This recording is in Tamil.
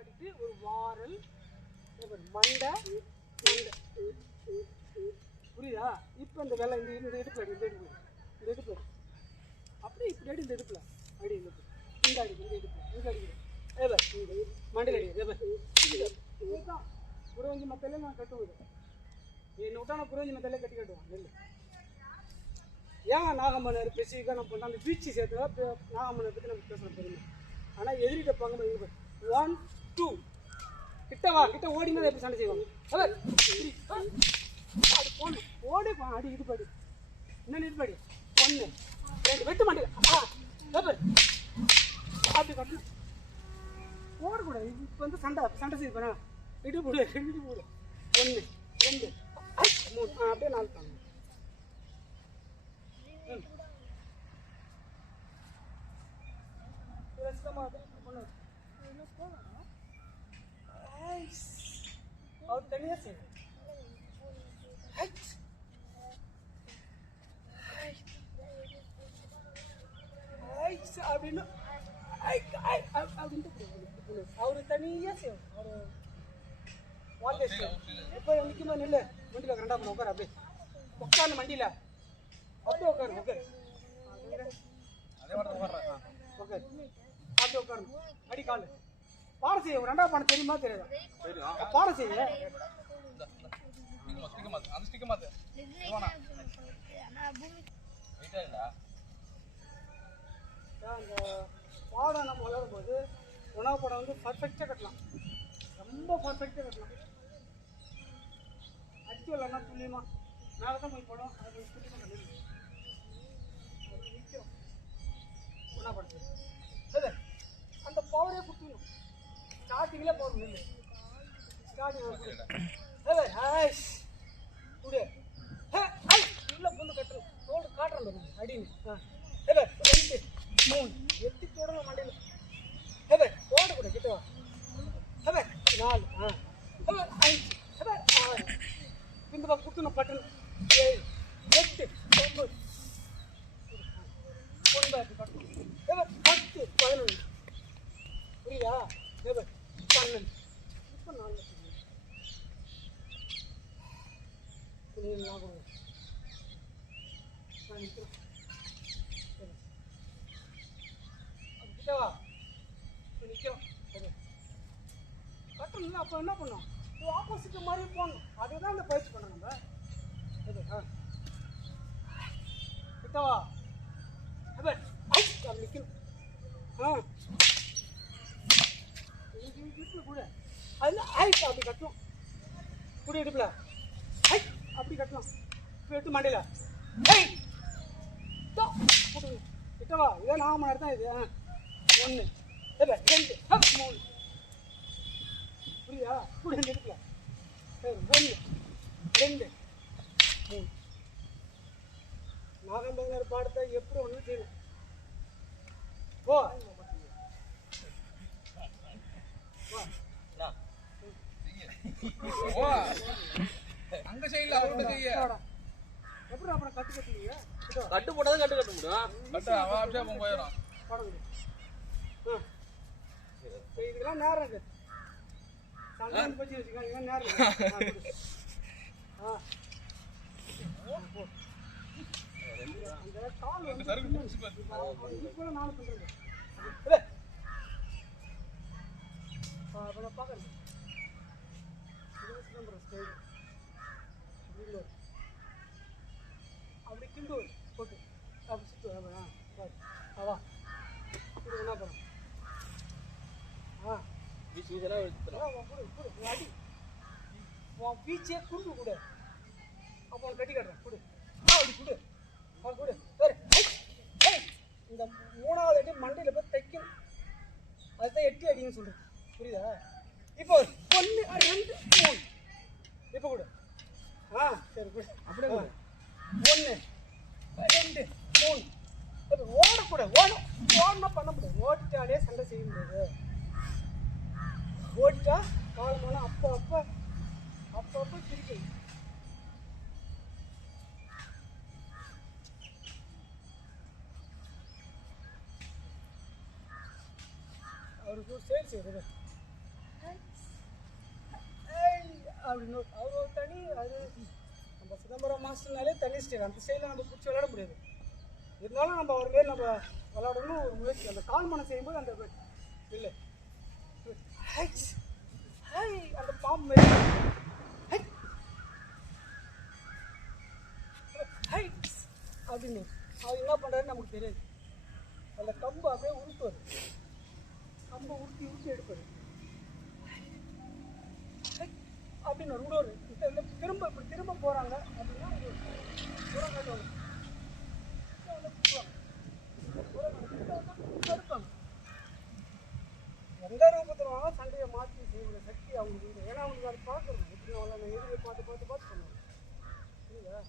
காட்டிட்டு ஒரு வாரல் மண்டை மண்டை. புரியுதா? இப்போ இந்த வெள்ளை இந்த இந்த இடுப்பு அடி இந்த இடுப்பு இந்த இடுப்பு அப்படியே இப்படி அடி இந்த இடுப்புல. அடி இந்த இந்த அடி இந்த இடுப்பு இந்த அடிக்கிறேன் அடி. ஏ இதுதான் புரவஞ்சி மத்தையில நான் கட்டுவது என்ன விட்டா நான் மத்தையில கட்டி கட்டுவான். நெல் ஏன் நாகம்மனர் ஸ்பெசிஃபிக்காக நம்ம பண்ண அந்த பீச்சு சேர்த்து தான் பற்றி நம்ம பேசணும் பெருமை. ஆனால் எதிரிட்ட பங்கு ஒன் டூ கிட்ட வா கிட்ட ஓடினா எப்படி சண்டை செய்வாங்க? அவர் அது போகணும் ஓடு அடி இது படி இன்னும் இது படி ஒன்று ரெண்டு. வெட்டு மாட்டேங்க ஆ ஏப்பர் அப்படி கட்டணும் ஓடக்கூடாது இப்போ வந்து சண்டை சண்டை செய்வேன் இடு போடு ரெண்டு போடு. ஒன்று ரெண்டு. மூணு. ஆ அப்படியே நாலு தாங்க ம். ரசிகமா பண்ணு அவர் தனியாக செய்யும் அப்படின்னு அவர் தனியாக செய்யும் அவர் வால்டேஸ் எப்போ நிற்குமா நில்லு வண்டியில் ரெண்டா பண்ண உட்காரு அப்படியே உட்காந்து வண்டியில் அப்படியே உட்காரு உட்காரு உட்காரு அப்படியே உட்காரு அடி காலு பாடம் செய்ய ஒரு ரெண்டாவது பாடம் தெரியுமா தெரியாதா? பாடம் செய்ய அந்த ஸ்டிக்கர் மாத்து. அந்த பாடம் நம்ம விளையாடும் போது உணவு படம் வந்து பர்ஃபெக்டாக கட்டலாம். ரொம்ப பர்ஃபெக்டாக கட்டலாம். அடிச்சு துல்லியமாக மேலே தான் போய் படம் அது கொஞ்சம் துல்லியமாக கட்டணும் அது நிற்கும் உணவு படத்தில் இல்லை அந்த பவரே கொடுத்துணும் ஸ்டார்டிங்ல போகணும் இல்லை ஸ்டார்டிங் இல்லை ஹாய்ஸ் குடு. ஹே உள்ள பொண்ணு கட்டுறோம் தோடு காட்டுறோம் பாருங்க அடின்னு. ஆ. ரெண்டு மூணு. எத்தி தொடங்க மண்டையில். ஹே ஓடு கூட கிட்ட வா. ஹே நாலு. ஆ. ஹே அஞ்சு ஹே ஆறு. இந்த பக்கம் குத்துணும் பட்டணும் ஏழு எட்டு ஒன்பது ஒன்பது கட்டணும் ஹே பத்து பதினொன்று புரியுதா ஹே பன்னெண்டு இப்போ நாலு புரியுது ஞாபகம் நான் நிற்கிறேன் சரி அது கிட்ட வா இப்போ நிற்கிறோம் சரி கட்டணும்ல அப்போ என்ன பண்ணோம் இது ஆப்போசிட் மாதிரி போகணும் அதுதான் அந்த பயிற்சி பண்ணோம் நம்ம சரி ஆ கிட்டவா வா அப்ப ஐ அப்படி நிற்கணும் ஆ கூட அதில் ஐ அப்படி கட்டணும் கூட இடுப்பில் அப்படி கட்டலாம். எடுத்து மண்டையில். போட்டு கிட்டவா இதே நாம நேரம் தான் இது. ஒன்று இல்லை ரெண்டு. மூணு. புரியுதா? கூட சரி ஒன்று ரெண்டு. மூணு. நாகம்பங்கர் பாடத்தை எப்படி ஒன்று செய்யணும்? போ. ஓ எப்படி அப்புறம் கட்டு கட்டுவீங்க கிட்டவா கட்டு போட்டாதான் கட்டு கட்ட முடியும். பட் அவன் போயிடும். கொடு. ஆ. இப்போ இதுக்கெல்லாம் நேரம் இருக்கு. பற்றி வச்சுக்கோங்க நேரம் இருக்கு. ஆ. அந்த கால் வந்து சருக்கு பிடிச்சு பாரு. இப்போ நானும் பண்ணுறேன் இல்லை அப்போ நான் பார்க்குறேன் இது வச்சு தான் போகிறேன் ஸ்டைல் வீடியோ அப்படி கிண்டு போட்டு. அப்படி சுற்று ஆ இது என்ன பண்ணும் ஆ. வீச்சு வீச்செல்லாம் எடுத்துக்கலாம் அடி. உன் பீச்சே குறுக்கு கொடு. அப்போ கட்டி கட்டுறேன். கொடு. அப்படி கொடு. ஆ கொடு. வேறு இந்த மூணாவது அடி மண்டையில் போய் தைக்கணும். அதுதான் எட்டு அடின்னு சொல்கிறேன் புரியுதா? இப்போ ஒன்று ரெண்டு மூணு இப்போ கொடு. ஆ சரி கொடு ஒன்று ரெண்டு மூணு அது ஓடக்கூடாது ஓட ஓடனா பண்ண முடியாது ஓடிட்டாலே சண்டை செய்ய முடியாது ஓடிட்டா காலமான அப்போ அப்போ அப்போ அப்போ பிரிக்கணும் அவருக்கு ஒரு சேல் செய்யுது ஏய், அப்படின்னு அவர் ஒரு தனி அது நம்ம சிதம்பரம் மாஸ்டர்னாலே தனி ஸ்டைல். அந்த ஸ்டைலில் நம்ம பிடிச்சி விளையாட முடியாது. இருந்தாலும் நம்ம அவர் மேல் நம்ம விளையாடணும் ஒரு முயற்சி. அந்த கால் மனம் செய்யும்போது அந்த இல்லை. அந்த பாம்பு ஹை. ஹை. அப்படின்னு. அவர் என்ன பண்ணுறாருன்னு நமக்கு தெரியாது. அந்த கம்பு அப்படியே உருட்டுவார் கம்பை உருட்டி உருட்டி எடுப்பார். அப்படின்னு ஒரு இன்னொரு திரும்ப இப்படி திரும்ப போகிறாங்க அப்படின்னா மாற்றி செய்கிற சக்தி அவங்களுக்கு ஏன்னா அவங்களுக்கு அதை பார்க்கணும். எப்படி அவங்கள எதிரியை பார்த்து பார்த்து பார்த்து பண்ணுவாங்க புரியுதா?